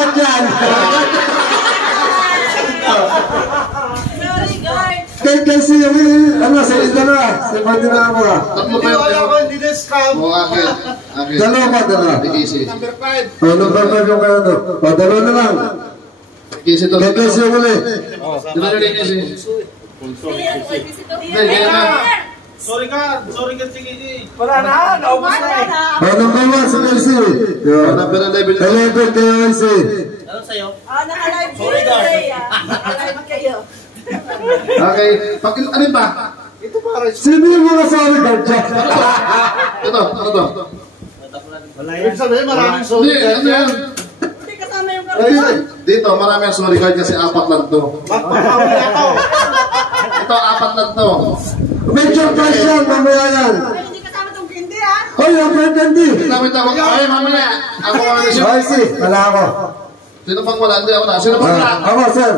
apat yan. Sorry, guard. Kasi yung ano, sa ito na. Sa pati na ako. Tatlo pa yung hindi na-scam. Oo, akin. Dalawa pa, dalawa. Number 5. Oh, number 5 yung kayo to. O, dalawa na lang. Kisi to. Kasi yung uli. Diba na rin kasi? Sorry ka, sige. Wala na, naubos na eh. O, number 1 si Kelsey. Number 11. 11 kayo, Kelsey. Ano sa'yo? Naka-live kayo. Naka-live kayo. Okay, ano ba? Ito para. Sino yung mga sorry guard dyan? Ito, ano to? Wala yan. Sabihin, maraming sorry guard yan. Hindi kasama yung karton. Dito, maraming sorry guard kasi 4 lang to. Magpapahuli ako. Ito, 4 lang to. Major prize yan, mamaya yan. Ay, hindi kasama itong candy, ha? Hoy, ang friend candy. Wait, ay, mamaya. Ako ang isip. Kelsey, wala ako. Sino pang wala? Hindi ako na. Sino pang wala? Ako, sir.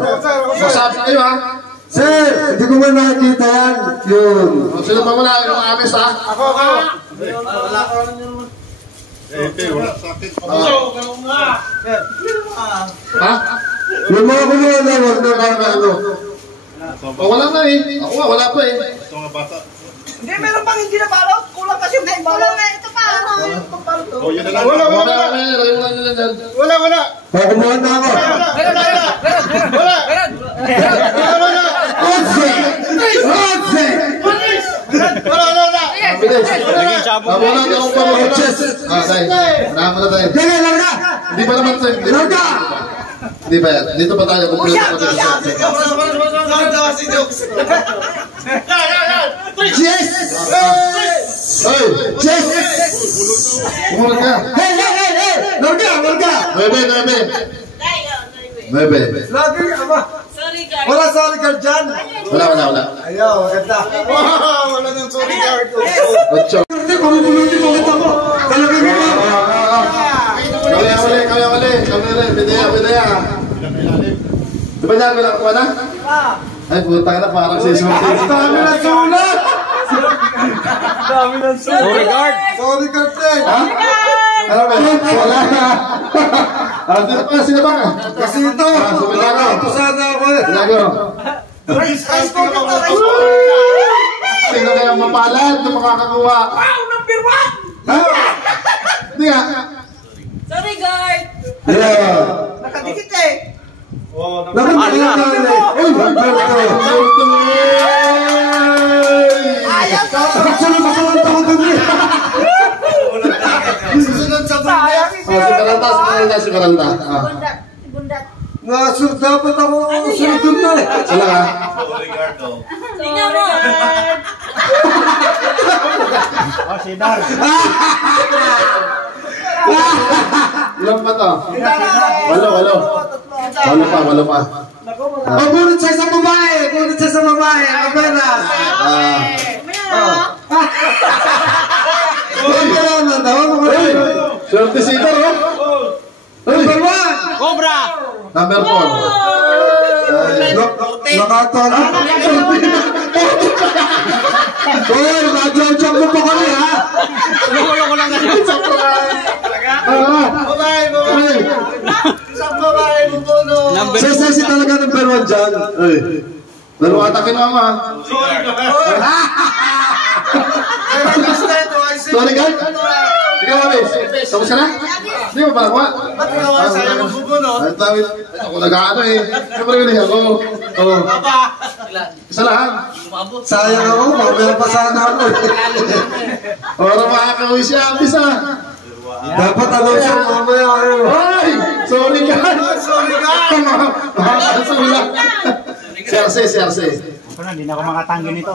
Masabi kayo, ha? Sir, hindi ko man nakikita yan. Yun. Sino pang wala? Yung amis, ha? Ako. Wala ka lang yun. Ha? Yung mga kumuha na, wag na kakalo. Wala na eh. Ako nga, wala pa eh. Hindi, meron pang hindi na balot. Kulang kasi yung Kulang na ito pa. Wala. Kumuha na ako. Wala. Bilis. Wala na akong pamahutses. Tayo. Marama na tayo. Kaya, larga! Hindi pa naman tayo. Larga! Hindi pa yan. Dito pa tayo. Yes! Hey! Yes! Kumunod ka. Hey! Larga! 9. Lagi, ama. Sorry, guard. Wala sorry guard dyan. Wala. Ayaw, maganda. Wala nang sorry guard. 8. Hindi, pamumunutin mo kita mo. Talaga mo ba? Kaya uli. Bidaya. Diba niya, wala na? Ay, puta na, parang sisunod. Dami ng sulat! Dami ng sulat. Sorry, guard. Sorry guard din. Ha? Ano ba? Wala na. Sino ba? Kasi ito. Ito sana ako eh. Sinago. Sino kaya mapalad na makakakuha? Wow, number 1! Ha? Hindi nga. Sorry, guard. Yeah. Nakadikit eh. Naman tayo na eh. Uy, Ayaw ko! Masalanta ko dun eh. Susunod sa si Karanta. Bundat. Dapat ako sunod dun na eh. Sala ka? Tingnan mo. Oh, si Dar. Ilan pa to? 8. 8 pa. Oh, bunot siya sa babae. Abena. Swerte si Idar, oh. Number 1. Cobra! Number 4. Nakatala. Uy, radyo-jump mo pa kami ha. Loko lang kasi. Sesi talaga number 1 dyan. Dalawa atakin mo, ha? Sorry, guys. Ikaw, Abis. Tapos ka na? Hindi mo pala kuha. Sayang magbubunot. Ako nag-ano eh. Siyempre yun eh. Ako. Isa lang. Sayang ako, mamaya pa sana ako. Para makakawin siya, Abis, ha? Dapat alam siya mamaya. Ay! Sorry, guys. Sorry ka. Sorry lang. CRC. Ako na, hindi na ako makatanggi nito.